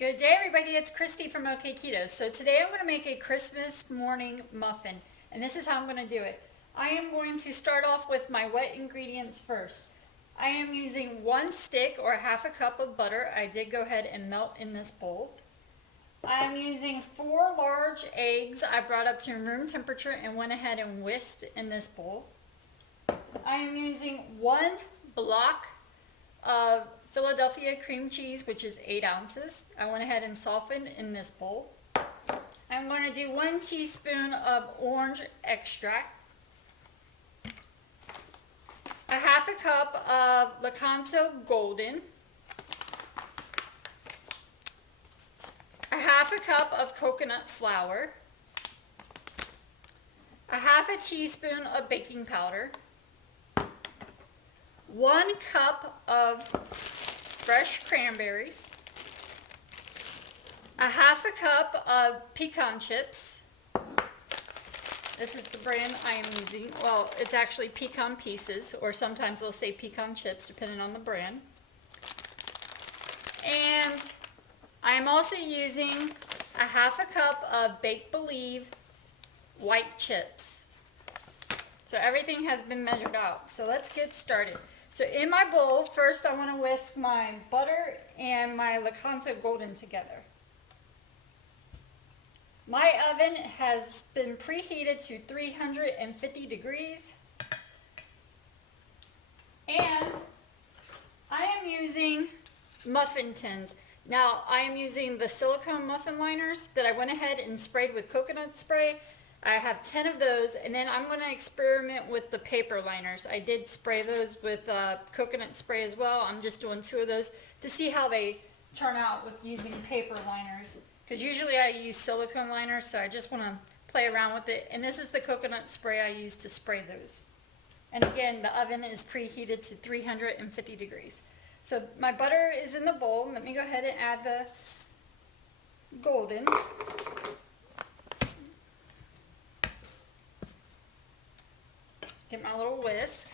Good day, everybody. It's Christy from Okketoh. So today I'm going to make a Christmas morning muffin, and this is how I'm going to do it. I am going to start off with my wet ingredients first. I am using 1 stick or half a cup of butter. I did go ahead and melt in this bowl. I am using 4 large eggs I brought up to room temperature and went ahead and whisked in this bowl. I am using 1 block of Philadelphia cream cheese, which is 8 ounces. I went ahead and softened in this bowl. I'm going to do 1 teaspoon of orange extract, a half a cup of Okketoh Golden, a half a cup of coconut flour, a half a teaspoon of baking powder, 1 cup of fresh cranberries, a half a cup of pecan chips. This is the brand I am using. Well, it's actually pecan pieces, or sometimes they'll say pecan chips, depending on the brand. And I'm also using a half a cup of Bake Believe white chips. So everything has been measured out. So let's get started. So in my bowl, first I want to whisk my butter and my Okketoh Golden together. My oven has been preheated to 350 degrees. And I am using muffin tins. Now I am using the silicone muffin liners that I went ahead and sprayed with coconut spray. I have 10 of those, and then I'm going to experiment with the paper liners. I did spray those with coconut spray as well. I'm just doing 2 of those to see how they turn out with using paper liners. Because usually I use silicone liners, so I just want to play around with it. And this is the coconut spray I use to spray those. And again, the oven is preheated to 350 degrees. So my butter is in the bowl. Let me go ahead and add the golden. Get my little whisk.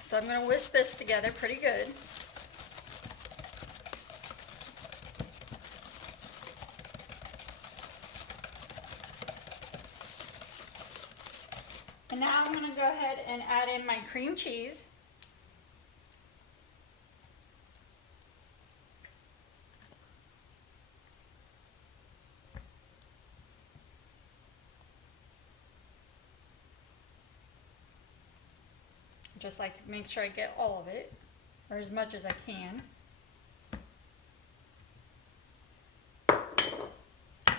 So I'm going to whisk this together pretty good. And now I'm going to go ahead and add in my cream cheese. Just like to make sure I get all of it, or as much as I can.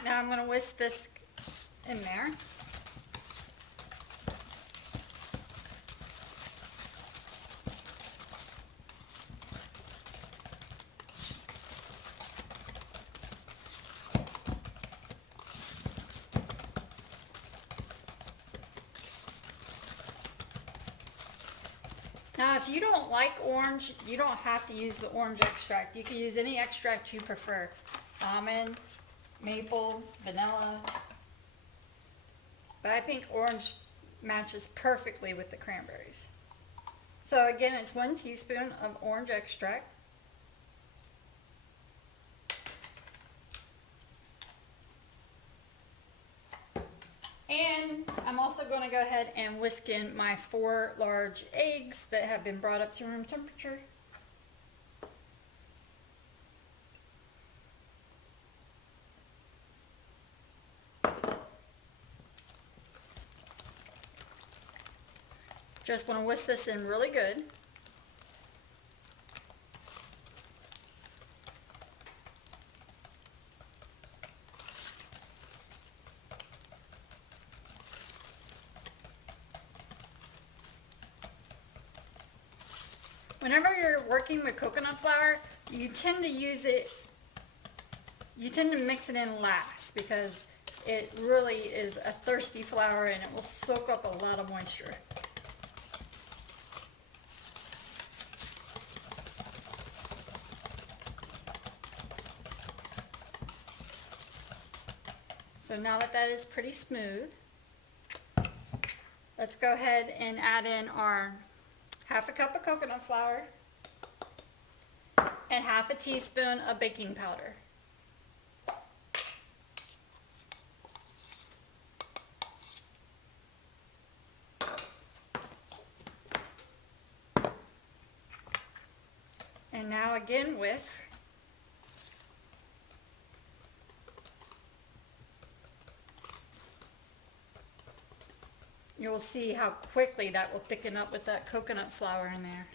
Now I'm going to whisk this in there. Now, if you don't like orange, you don't have to use the orange extract. You can use any extract you prefer. Almond, maple, vanilla. But I think orange matches perfectly with the cranberries. So again, it's 1 teaspoon of orange extract. And I'm also going to go ahead and whisk in my 4 large eggs that have been brought up to room temperature. Just want to whisk this in really good. Whenever you're working with coconut flour, you tend to mix it in last because it really is a thirsty flour and it will soak up a lot of moisture. So now that is pretty smooth, let's go ahead and add in our half a cup of coconut flour and half a teaspoon of baking powder. And now again whisk. You'll see how quickly that will thicken up with that coconut flour in there.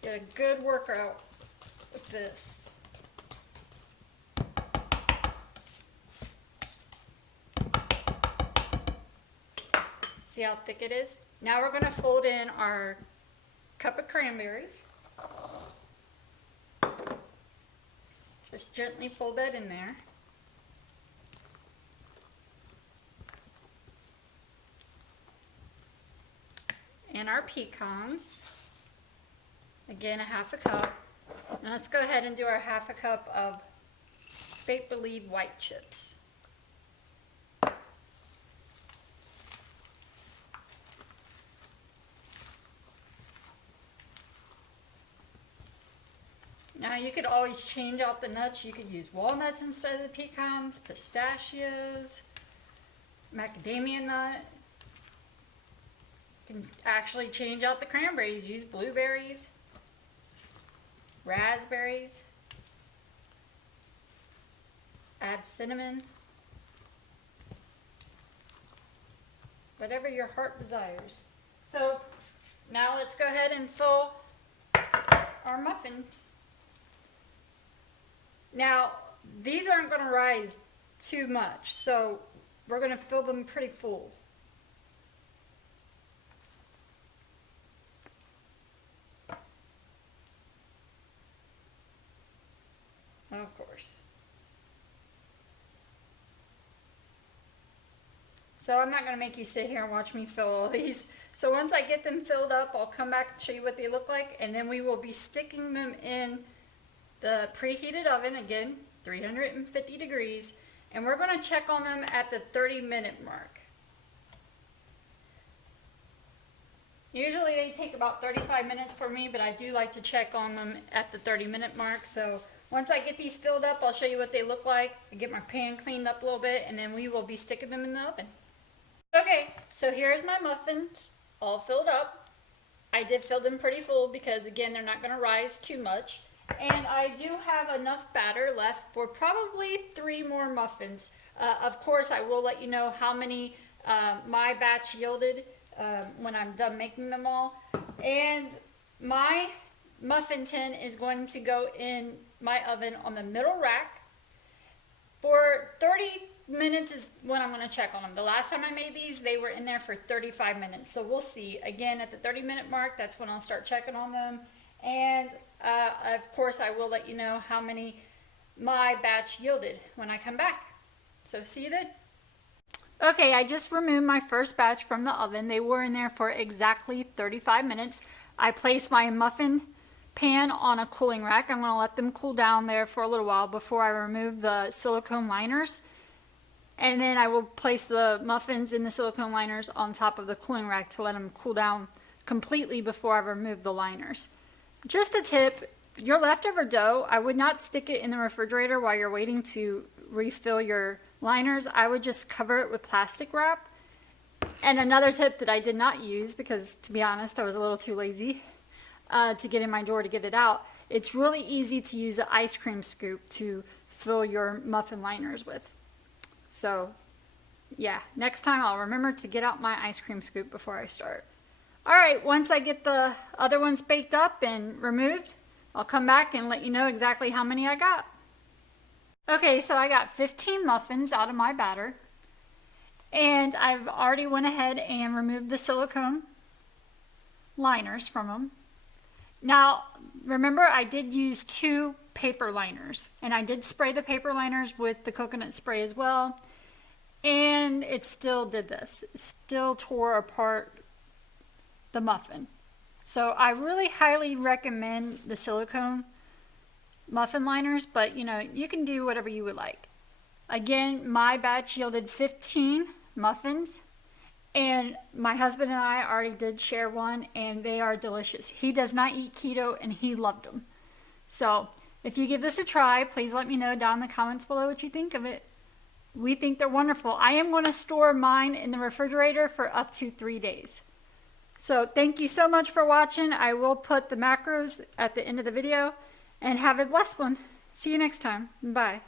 Get a good workout with this. See how thick it is? Now we're going to fold in our cup of cranberries. Just gently fold that in there. And our pecans. Again, a half a cup. And let's go ahead and do our half a cup of Fake Believe white chips. Now you could always change out the nuts. You could use walnuts instead of the pecans, pistachios, macadamia nut. You can actually change out the cranberries. Use blueberries, raspberries, add cinnamon, whatever your heart desires. So now let's go ahead and fill our muffins. Now, these aren't going to rise too much, so we're going to fill them pretty full. Of course. So I'm not going to make you sit here and watch me fill all these. So once I get them filled up, I'll come back and show you what they look like, and then we will be sticking them in the preheated oven, again, 350 degrees, and we're going to check on them at the 30-minute mark. Usually they take about 35 minutes for me, but I do like to check on them at the 30-minute mark. So once I get these filled up, I'll show you what they look like. I get my pan cleaned up a little bit, and then we will be sticking them in the oven. Okay, so here's my muffins all filled up. I did fill them pretty full because, again, they're not going to rise too much. And I do have enough batter left for probably 3 more muffins. Of course, I will let you know how many my batch yielded when I'm done making them all. And my muffin tin is going to go in my oven on the middle rack. For 30 minutes is when I'm going to check on them. The last time I made these, they were in there for 35 minutes. So we'll see. Again, at the 30-minute mark, that's when I'll start checking on them. And of course, I will let you know how many my batch yielded when I come back. So see you then. Okay, I just removed my first batch from the oven. They were in there for exactly 35 minutes. I placed my muffin pan on a cooling rack. I'm going to let them cool down there for a little while before I remove the silicone liners. And then I will place the muffins in the silicone liners on top of the cooling rack to let them cool down completely before I remove the liners. Just a tip, your leftover dough, I would not stick it in the refrigerator while you're waiting to refill your liners. I would just cover it with plastic wrap. And another tip that I did not use, because to be honest, I was a little too lazy to get in my drawer to get it out. It's really easy to use an ice cream scoop to fill your muffin liners with. So yeah, next time I'll remember to get out my ice cream scoop before I start. Alright, once I get the other ones baked up and removed, I'll come back and let you know exactly how many I got. Okay, so I got 15 muffins out of my batter. And I've already went ahead and removed the silicone liners from them. Now, remember I did use 2 paper liners. And I did spray the paper liners with the coconut spray as well. And it still did this. It still tore apart the muffin. So I really highly recommend the silicone muffin liners, but you know, you can do whatever you would like. Again, my batch yielded 15 muffins, and my husband and I already did share one, and they are delicious. He does not eat keto, and he loved them. So If you give this a try, please let me know down in the comments below what you think of it. We think they're wonderful. I am going to store mine in the refrigerator for up to 3 days. So thank you so much for watching. I will put the macros at the end of the video, and have a blessed one. See you next time. Bye.